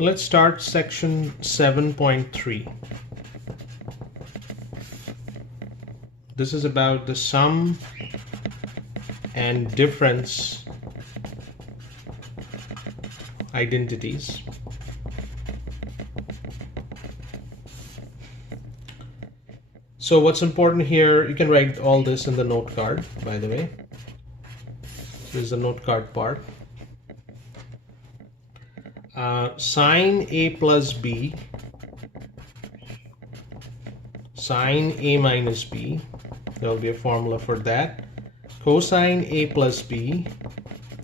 Let's start section 7.3. This is about the sum and difference identities. So what's important here, you can write all this in the note card, by the way. This is the note card part. Sine A plus B, sine A minus B, there will be a formula for that. Cosine A plus B,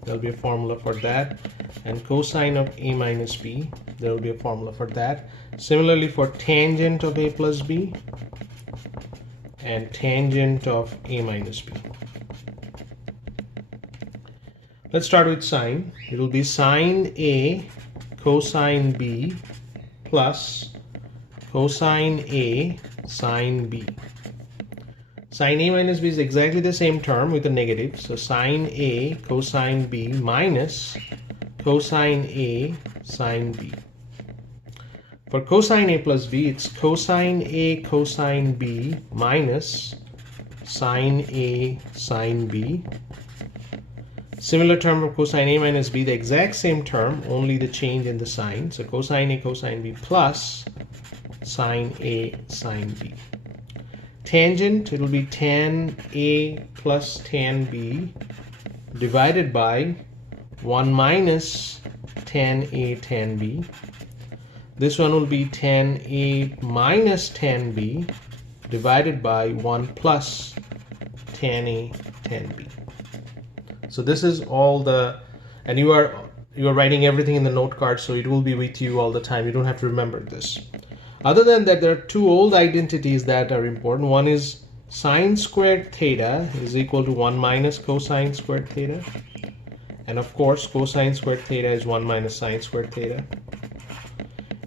there will be a formula for that. And cosine of A minus B, there will be a formula for that. Similarly for tangent of A plus B and tangent of A minus B. Let's start with sine. It will be sine A cosine B plus cosine A sine B. Sine A minus B is exactly the same term with a negative. So sine A cosine B minus cosine A sine B. For cosine A plus B, it's cosine A cosine B minus sine A sine B. Similar term for cosine A minus B, the exact same term, only the change in the sign. So cosine A cosine B plus sine A sine B. Tangent, it will be tan A plus tan B divided by 1 minus tan A tan B. This one will be tan A minus tan B divided by 1 plus tan A tan B. So this is all the, and you are writing everything in the note card, so it will be with you all the time. You don't have to remember this. Other than that, there are two old identities that are important. One is sine squared theta is equal to 1 minus cosine squared theta. And of course, cosine squared theta is 1 minus sine squared theta.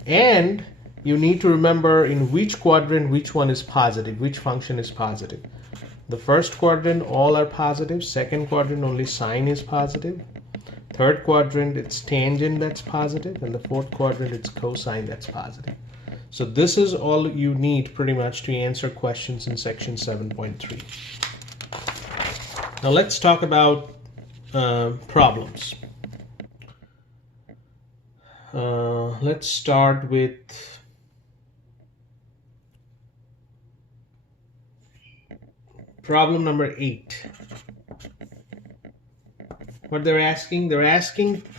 And you need to remember in which quadrant which one is positive, which function is positive. The first quadrant, all are positive. Second quadrant, only sine is positive. Third quadrant, it's tangent that's positive. And the fourth quadrant, it's cosine that's positive. So this is all you need pretty much to answer questions in section 7.3. Now let's talk about problems. Let's start with problem number 8. What they're asking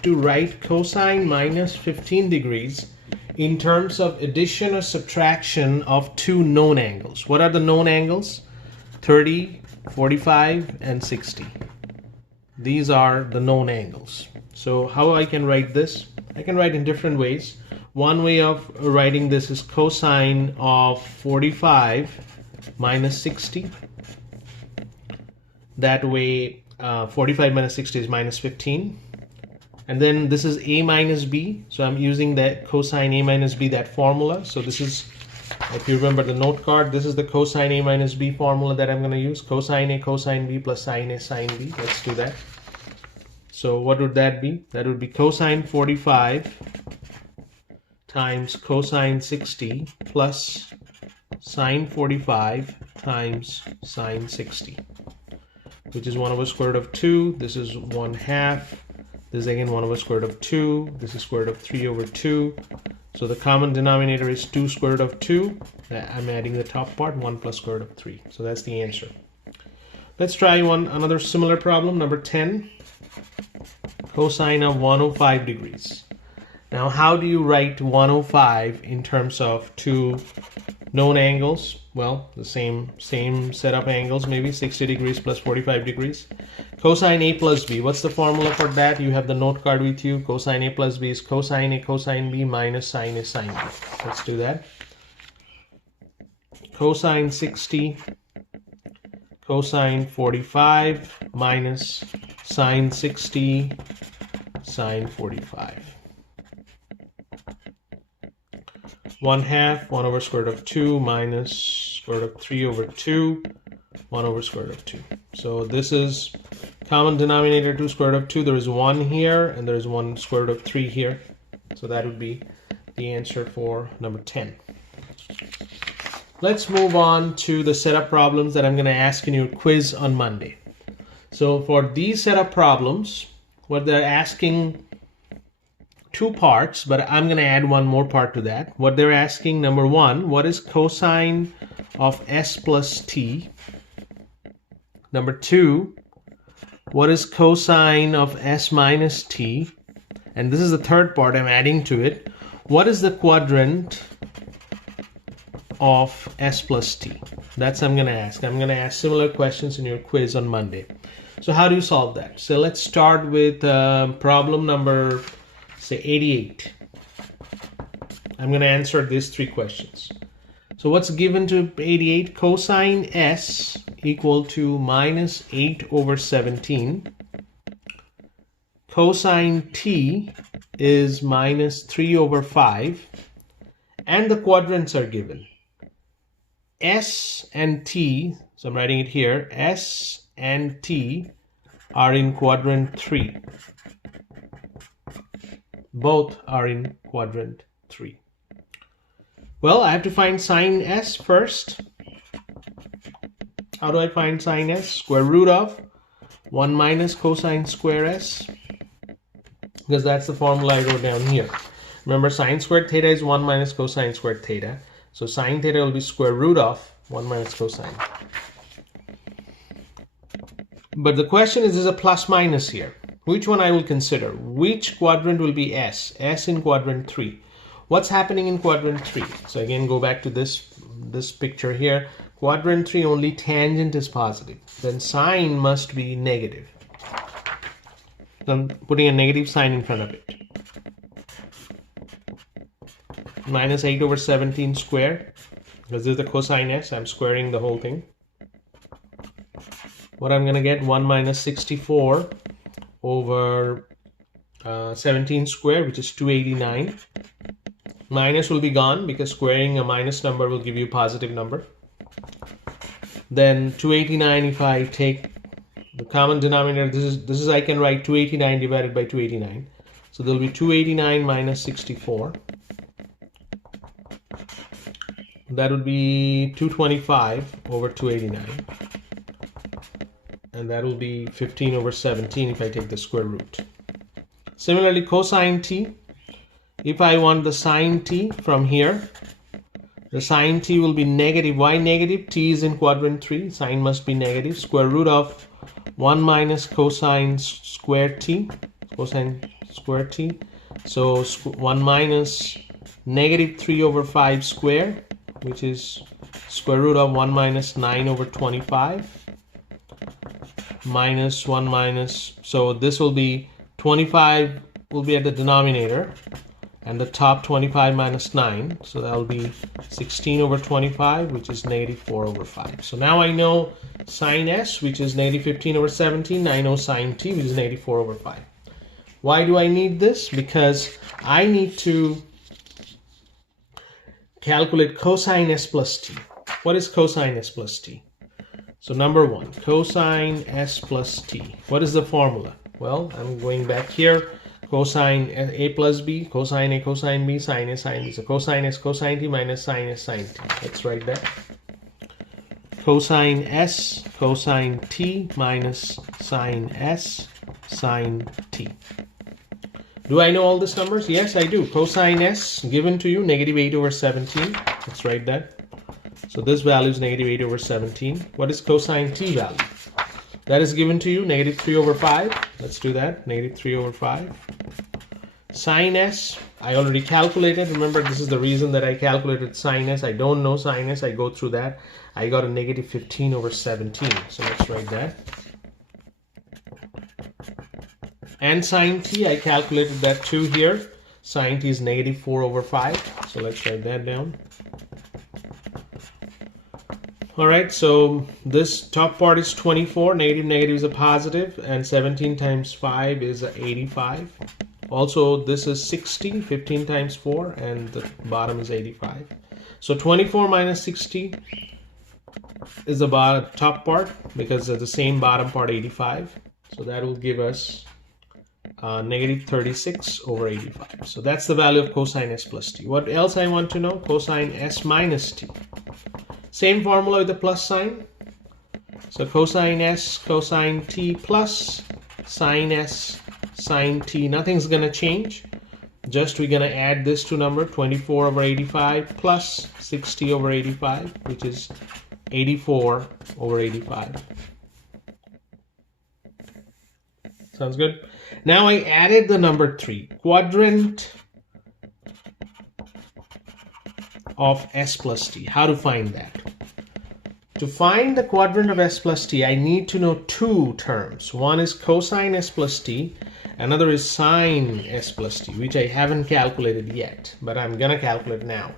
to write cosine minus 15 degrees in terms of addition or subtraction of two known angles. What are the known angles? 30, 45, and 60. These are the known angles. So how I can write this? I can write in different ways. One way of writing this is cosine of 45 minus 60. That way 45 minus 60 is minus 15. And then this is A minus B. So I'm using that cosine A minus B, that formula. So this is, if you remember the note card, this is the cosine A minus B formula that I'm going to use. Cosine A cosine B plus sine A sine B. Let's do that. So what would that be? That would be cosine 45 times cosine 60 plus sine 45 times sine 60, which is 1 over square root of 2. This is 1/2. This is again 1 over square root of 2. This is square root of 3 over 2. So the common denominator is 2 square root of 2. I'm adding the top part, 1 plus square root of 3. So that's the answer. Let's try another similar problem, number 10. Cosine of 105 degrees. Now how do you write 105 in terms of two known angles? Well, the same set of angles, maybe 60 degrees plus 45 degrees. Cosine A plus B, what's the formula for that? You have the note card with you. Cosine A plus B is cosine A cosine B minus sine A sine B. Let's do that. Cosine 60 cosine 45 minus sine 60 sine 45. 1/2, 1 over square root of 2 minus square root of 3 over 2, 1 over square root of 2. So this is common denominator 2 square root of 2. There is 1 here and there is 1 square root of 3 here. So that would be the answer for number 10. Let's move on to the setup problems that I'm going to ask in your quiz on Monday. So for these setup problems, what they're asking, two parts, but I'm going to add one more part to that. What they're asking, number one, what is cosine of s plus t? Number two, what is cosine of s minus t? And this is the third part I'm adding to it. What is the quadrant of s plus t? That's I'm going to ask. I'm going to ask similar questions in your quiz on Monday. So how do you solve that? So let's start with problem number, say, 88. I'm going to answer these three questions. So what's given to 88? Cosine s equal to minus 8 over 17. Cosine t is minus 3 over 5. And the quadrants are given. S and t, so I'm writing it here, S and t are in quadrant 3. Both are in quadrant 3. Well, I have to find sine s first. How do I find sine s? Square root of 1 minus cosine square s, because that's the formula I wrote down here. Remember, sine squared theta is 1 minus cosine squared theta. So sine theta will be square root of 1 minus cosine. But the question is, there's a plus minus here. Which one I will consider? Which quadrant will be S? S in quadrant 3. What's happening in quadrant 3? So again, go back to this picture here. Quadrant 3, only tangent is positive. Then sine must be negative. So I'm putting a negative sign in front of it. Minus 8 over 17 square. Because this is the cosine s, I'm squaring the whole thing. What I'm going to get, 1 minus 64 over 17 square, which is 289. Minus will be gone because squaring a minus number will give you a positive number. Then 289, if I take the common denominator, this is I can write 289 divided by 289. So there will be 289 minus 64. That would be 225 over 289. And that will be 15 over 17 if I take the square root. Similarly, cosine t, if I want the sine t from here, the sine t will be negative. Why negative? T is in quadrant 3, sine must be negative. Square root of 1 minus cosine square t, cosine square t. So 1 minus negative 3 over 5 square, which is square root of 1 minus 9 over 25. Minus 1 minus, so this will be 25 will be at the denominator, and the top 25 minus 9, so that will be 16 over 25, which is negative 4 over 5. So now I know sine s, which is negative 15 over 17. I know sine t, which is negative 4 over 5. Why do I need this? Because I need to calculate cosine s plus t. What is cosine s plus t? So number one, cosine s plus t. What is the formula? Well, I'm going back here. Cosine a plus b, cosine a, cosine b, sine a, sine b. So cosine s, cosine t minus sine s, sine t. Let's write that. Cosine s, cosine t minus sine s, sine t. Do I know all these numbers? Yes, I do. Cosine s given to you, negative 8 over 17. Let's write that. So this value is negative 8 over 17. What is cosine t value? That is given to you, negative 3 over 5. Let's do that, negative 3 over 5. Sine s, I already calculated. Remember, this is the reason that I calculated sine s. I don't know sine s. I go through that. I got a negative 15 over 17. So let's write that. And sine t, I calculated that too here. Sine t is negative 4 over 5. So let's write that down. Alright, so this top part is 24, negative is a positive, and 17 times 5 is 85. Also, this is 60, 15 times 4, and the bottom is 85. So 24 minus 60 is the top part, because of the same bottom part, 85. So that will give us negative 36 over 85. So that's the value of cosine s plus t. What else I want to know? Cosine s minus t. Same formula with the plus sign. So cosine s cosine t plus sine s sine t. Nothing's going to change. Just we're going to add this to number 24 over 85 plus 60 over 85, which is 84 over 85. Sounds good? Now I added the number 3, quadrant of s plus t. How to find that? To find the quadrant of s plus t, I need to know two terms. One is cosine s plus t, another is sine s plus t, which I haven't calculated yet, but I'm gonna calculate now.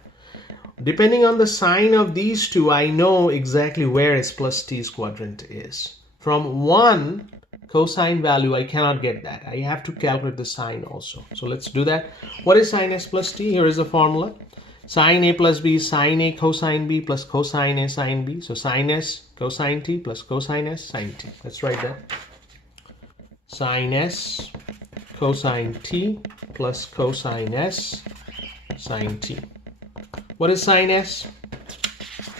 Depending on the sign of these two, I know exactly where s plus t's quadrant is. From one cosine value, I cannot get that. I have to calculate the sine also. So let's do that. What is sine s plus t? Here is the formula. Sine a plus b is sine a cosine b plus cosine a sine b. So sine s cosine t plus cosine s sine t. Let's write that. Sine s cosine t plus cosine s sine t. What is sine s?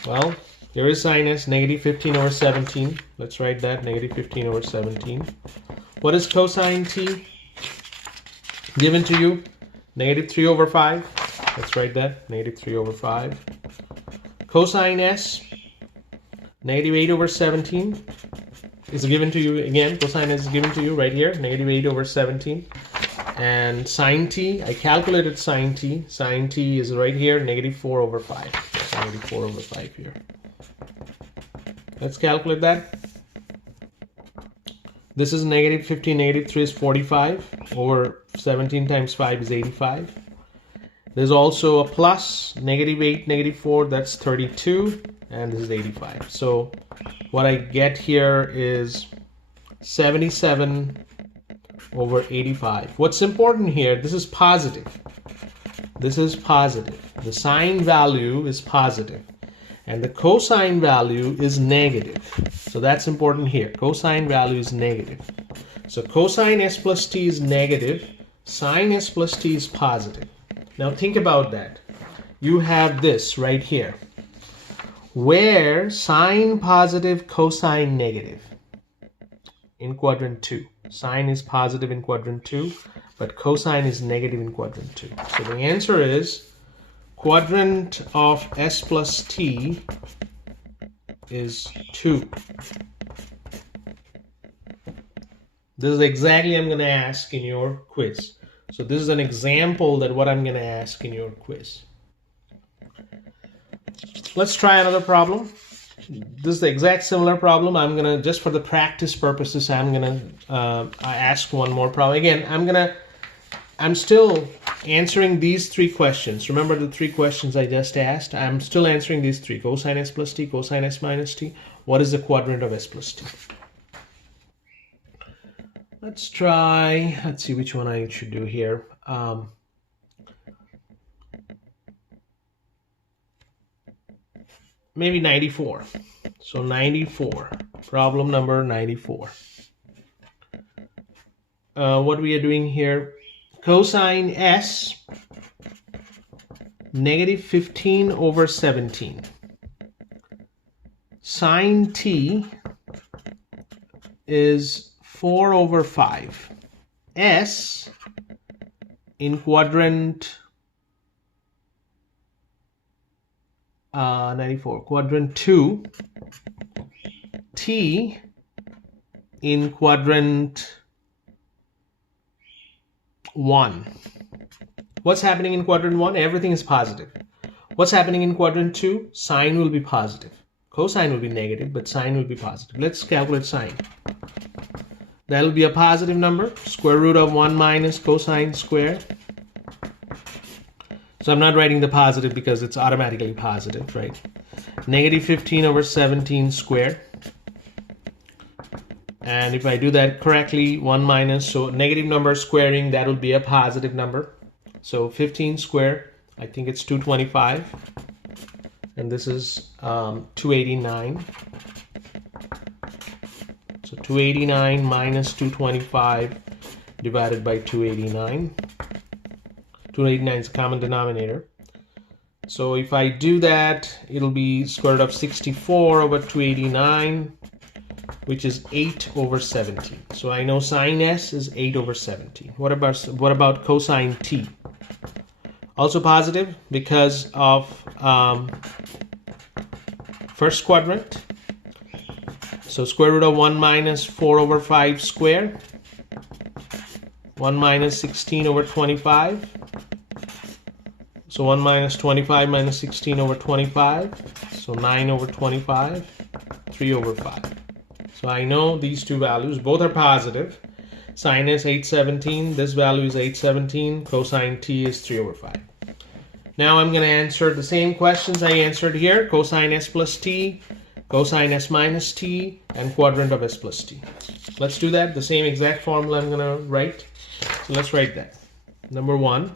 Well, here is sine s, negative 15 over 17. Let's write that, negative 15 over 17. What is cosine t? Given to you, negative 3 over 5. Let's write that, negative 3 over 5. Cosine s, negative 8 over 17 is given to you again. Cosine s is given to you right here, negative 8 over 17. And sine t, I calculated sine t. Sine t is right here, negative 4 over 5. So negative 4 over 5 here. Let's calculate that. This is negative 15, negative 3 is 45. Over 17 times 5 is 85. There's also a plus, negative 8, negative 4, that's 32. And this is 85. So what I get here is 77 over 85. What's important here, this is positive. This is positive. The sine value is positive. And the cosine value is negative. So that's important here. Cosine value is negative. So cosine s plus t is negative. Sine s plus t is positive. Now think about that. You have this right here, where sine positive, cosine negative in quadrant 2. Sine is positive in quadrant 2, but cosine is negative in quadrant 2. So the answer is quadrant of s plus t is 2. This is exactly I'm going to ask in your quiz. So this is an example that what I'm going to ask in your quiz. Let's try another problem. This is the exact similar problem. I'm going to, just for the practice purposes, I'm going to ask one more problem. Again, I'm still answering these three questions. Remember the three questions I just asked? I'm still answering these three. Cosine s plus t, cosine s minus t. What is the quadrant of s plus t? Let's see which one I should do here. Maybe 94. So 94, problem number 94. What we are doing here, cosine s, negative 15 over 17. Sine t is 4 over 5. S in quadrant 94, quadrant 2. T in quadrant 1. What's happening in quadrant 1? Everything is positive. What's happening in quadrant 2? Sine will be positive. Cosine will be negative, but sine will be positive. Let's calculate sine. That will be a positive number, square root of 1 minus cosine squared. So I'm not writing the positive because it's automatically positive, right? Negative 15 over 17 squared. And if I do that correctly, 1 minus, so negative number squaring, that will be a positive number. So 15 squared, I think it's 225. And this is 289. So 289 minus 225 divided by 289. 289 is a common denominator. So if I do that, it'll be square root of 64 over 289, which is 8 over 17. So I know sine S is 8 over 17. What about cosine T? Also positive because of first quadrant. So square root of 1 minus 4 over 5 squared. 1 minus 16 over 25. So 1 minus 25 minus 16 over 25. So 9 over 25. 3 over 5. So I know these two values. Both are positive. Sine S 817. This value is 817. Cosine T is 3 over 5. Now I'm going to answer the same questions I answered here. Cosine S plus T, cosine S minus T, and quadrant of S plus T. Let's do that. The same exact formula I'm going to write. So let's write that. Number 1,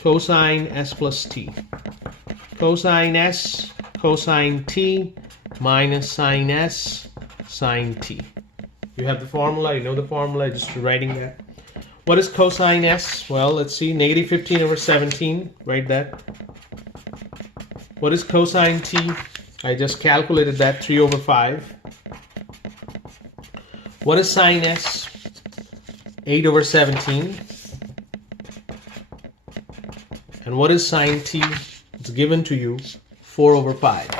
cosine S plus T. Cosine S, cosine T, minus sine S, sine T. You have the formula. You know the formula. Just writing that. What is cosine S? Well, let's see. Negative 15 over 17. Write that. What is cosine T? I just calculated that. 3 over 5. What is sine S? 8 over 17. And what is sine T? It's given to you. 4 over 5.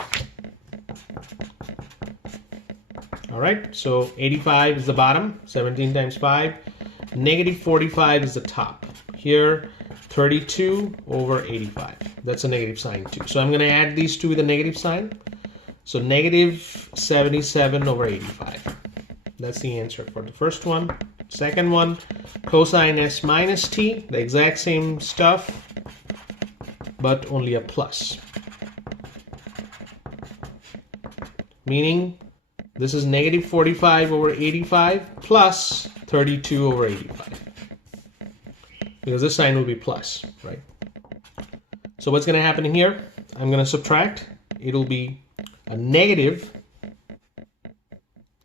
Alright, so 85 is the bottom. 17 times 5. Negative 45 is the top. Here, 32 over 85. That's a negative sign too. So I'm going to add these two with a negative sign. So negative 77 over 85. That's the answer for the first one. Second one, cosine S minus T. The exact same stuff, but only a plus. Meaning, this is negative 45 over 85 plus 32 over 85. Because this sign will be plus, right? So what's going to happen here? I'm going to subtract. It'll be a negative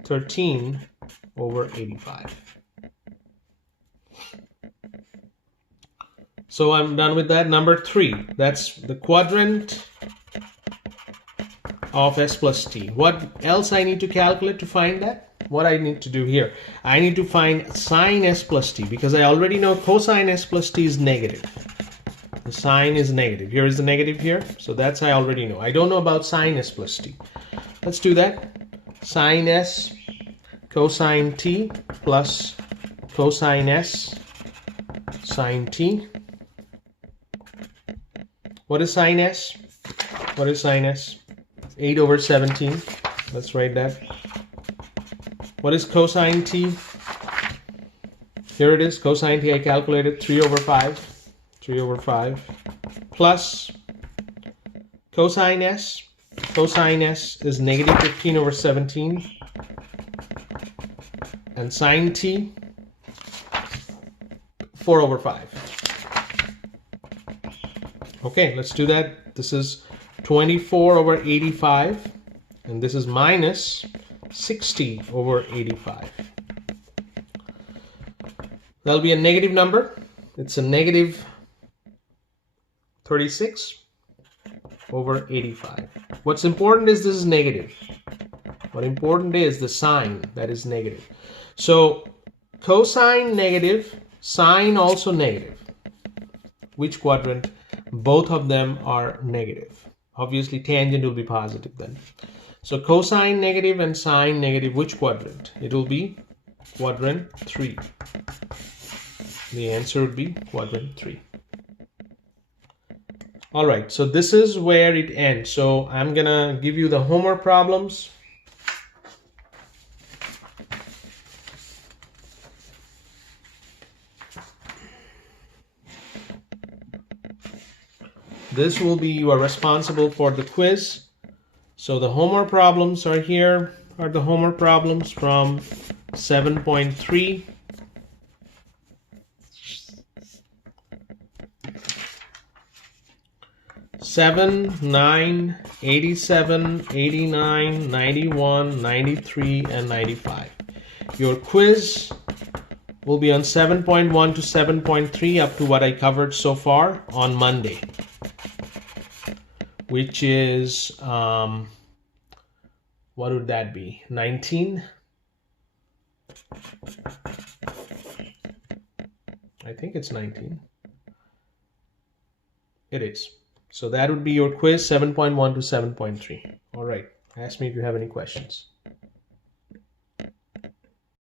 13 over 85. So I'm done with that. Number 3. That's the quadrant of S plus T. What else I need to calculate to find that? What I need to do here, I need to find sine S plus T, because I already know cosine S plus T is negative. The sine is negative. Here is the negative here, so that's I already know. I don't know about sine S plus T. Let's do that. Sine S cosine T plus cosine S sine T. What is sine S? What is sine S? 8 over 17. Let's write that. What is cosine T? Here it is. Cosine T I calculated 3 over 5. 3 over 5. Plus cosine S. Cosine S is negative 15 over 17. And sine T, 4 over 5. Okay, let's do that. This is 24 over 85. And this is minus 60 over 85. That'll be a negative number. It's a negative 36 over 85. What's important is this is negative. What important is the sign that is negative. So cosine negative, sine also negative. Which quadrant? Both of them are negative. Obviously tangent will be positive then. So cosine negative and sine negative, which quadrant? It will be quadrant 3. The answer would be quadrant 3. Alright, so this is where it ends. So I'm gonna give you the homework problems. This will be, you are responsible for the quiz. So the homework problems are here, are the homework problems from 7.3. Seven, 9, 87, 89, 91, 93, and 95. Your quiz will be on 7.1 to 7.3 up to what I covered so far on Monday, which is, what would that be? 19? I think it's 19. It is. So that would be your quiz, 7.1 to 7.3. All right. Ask me if you have any questions.